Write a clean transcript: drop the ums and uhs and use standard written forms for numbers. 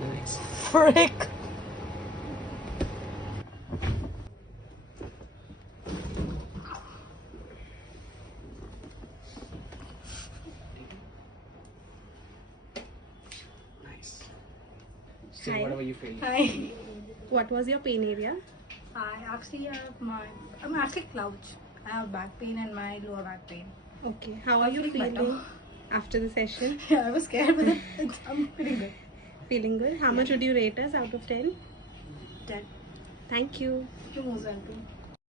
Nice. Frick. Nice. So Hi. whatever you feel. Hi. What was your pain area? I'm actually clouch. I have back pain and my lower back pain. Okay. How are you feeling feeling better. after the session? Yeah, I was scared, but I'm feeling good. Feeling good? How much would you rate us out of 10? 10. Thank you. You're most welcome.